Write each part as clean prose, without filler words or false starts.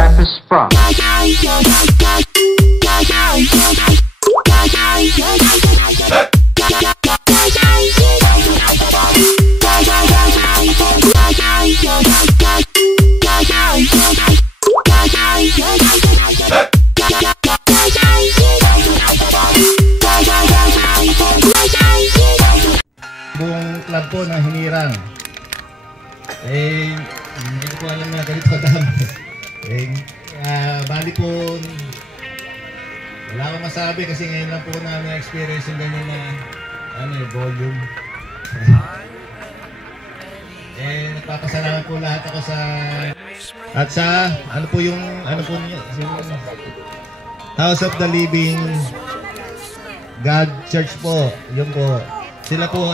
Trappist Frog. Buong club po na hinirang. Hindi ko alam na ganito dami. Bali po, wala akong masabi kasi ngayon lang po namin experience yung ganyan na volume. Nagpapasalamat po lahat ako sa House of the Living God Church po. Yun po. Sila po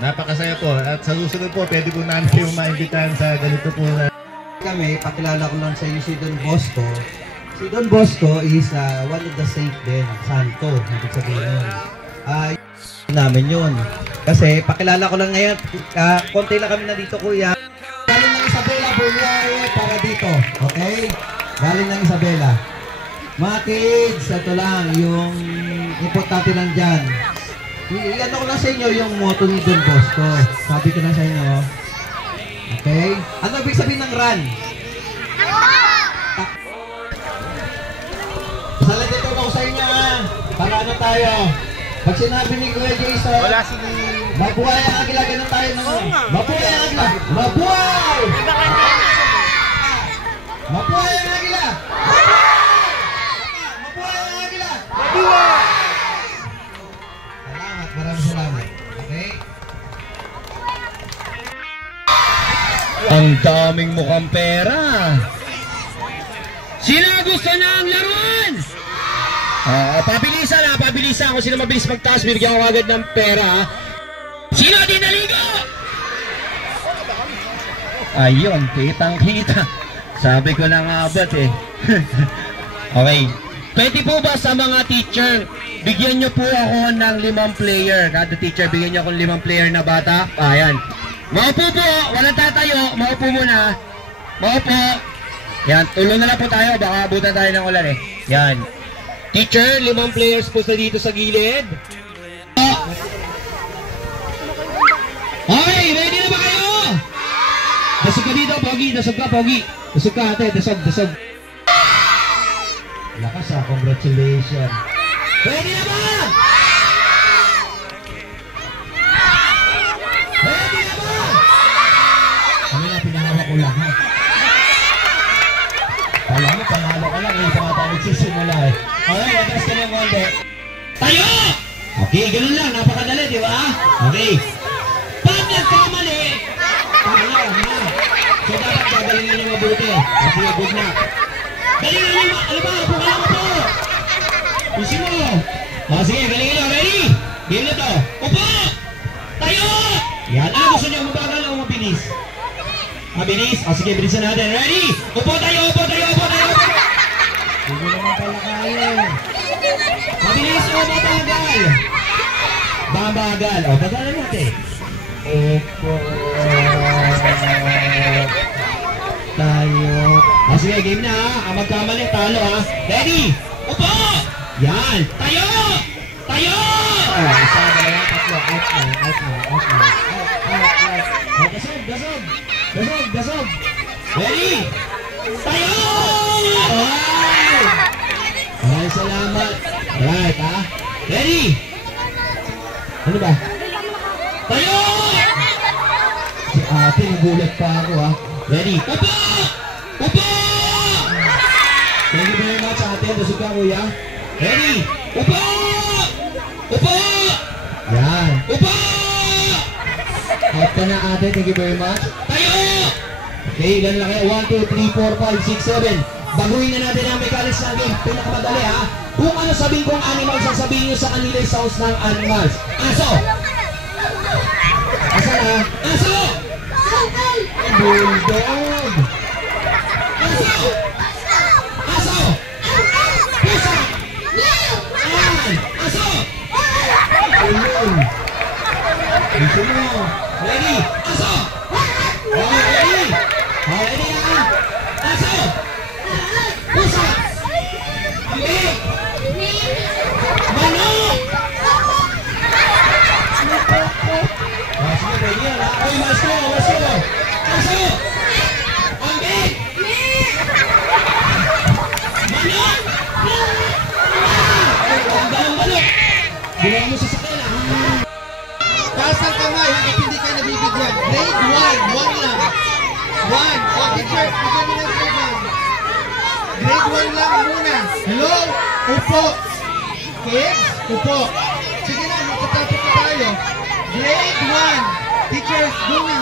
napakasaya po. At sa susunod po, pwede po namin yung maimbitahan sa ganito po na kami. Pakilala ko lang sa inyo si Don Bosco. Si Don Bosco is one of the saint din, santo, ibig sabihin nun. Namin yun. Kasi pakilala ko lang ngayon, konti lang kami na dito, kuya. Galing ng Isabela, Bulgaria, para dito. Okay? Galing ng Isabela. Mga kids, ito lang, yung importante lang dyan. Iyan ko lang sa inyo yung motto ni Don Bosco. Sabi ko lang sa inyo. Okay? Ano ibig sabihin ng run? Salamat ito ako sa inyo para ano tayo. Pag sinabi ni Kuya Jason, mabuhay ang agila, ganun tayo naman. Mabuhay ang agila! Mabuhay! Mabuhay ang agila! Mabuhay ang agila! Mabuhay! Salamat, maraming salamat. Okay? Ang daming mukhang pera. Sila gusto na ang laruan. Pabilisan kung sino mabilis magtaas, bibigyan ko agad ng pera. Sino di naligo? Ayun, kitang-kita. Sabi ko na nga ba't Okay. Pwede po ba sa mga teacher, bigyan nyo po ako ng 5 player. Kada teacher, bigyan nyo ako ng 5 player na bata. Ayan. Maupo po, walang tatayo. Maupo muna. Maupo. Yan, tulong na lang po tayo. Baka abutan tayo ng ulan Yan. Teacher, 5 players po sa dito sa gilid. Okay, ready na ba kayo? Dasog ka dito, Pogi. Dasog ka, Pogi. Dasog ka, ate. Dasog. Lakas congratulations. Ready na ba? Ready na ba? Kami na pinahawak ko lang, ha? Kala mo, panalo ka lang, baka tayo nagsisimula Okay, atas ka ng konti. Tayo! Okay, ganun lang, napakadali, di ba? Okay. Pag nagkamali, Tama, ha? So, dapat gagalingan niyo mabuti. Okay, good luck. galingan nyo, ano ba? Pukalang mo po! Isi mo! Sige, galingan nyo. Ready? Game na to. Upo! Tayo! Yan, gusto niyo mabagal o mabilis? Mabilis? Sige, bilisan natin. Ready? Upo tayo! Hindi naman pala kayo. Mabilis o mabagal? Mabagal. O, bagalan natin. Opo. Tayo. Sige, game na ha. Ang magkamali, talo ha. Ready? Upo! Yan! Tayo! Isa, dalawa, tatlo. Out na. Dasog! Ready? Tayo! Maraming salamat. Alright ha. Ready? Ano ba? Tayo! Si ate, nagulat pa ako, ha? Ready? Upo! Thank you very much, ate. Dasog ka, kuya. Ready? Upo! Yan. Upo! Out ka na, ate. Thank you very much. Tayo! Okay, ilan lang kayo? 1, 2, 3, 4, 5, 6, 7. Baguhin na natin ang mechanics ng game. Pinakamadali, ha? Kung ano sabihin kong animals, sasabihin nyo sa kanila yung sounds ng animals. Aso! Asa na? Aso! Bulldog! Aso! Pusa! Aso! Ulol! Gusto mo? Ready? Aso! Okay, ready? Ready na? Aso! Ginawa mo sa sakyan ah. Taas ang kamay hanggang hindi kayo nabibigyan. Grade 1, 1 lang. 1. O, teacher, bigyan mo ng grade 1. Grade 1 lang muna. Hello? Upo. Kids, upo. Sige na, magtatapos na tayo. Grade 1. Teachers, go na.